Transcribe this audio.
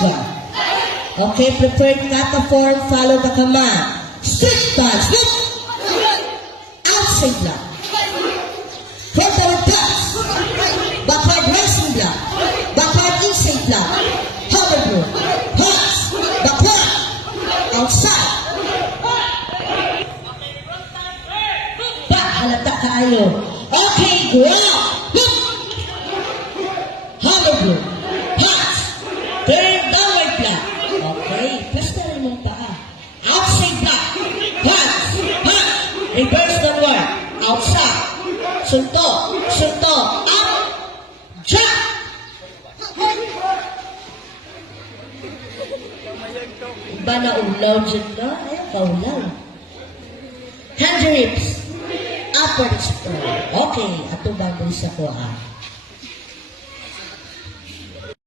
yoga. Okay, preferred kata form, follow the command. Street dance, look! Outside block. Forward pass. Backward racing block. Backward inside block. Hover block. Pass. Backward. Outside. Halata kaayo. Okay, go out. Look. Hover block. Pass. Turn downward block. Okay, pasta rin mong paa. Outside block. Pass. Pass. Reverse downward. Outside. Sunto. Sunto. Up. Jump. Iba na ulaw dyan na. Ayaw ka ulaw. Hand ribs. Upward scroll. Okay, ato ba sa ko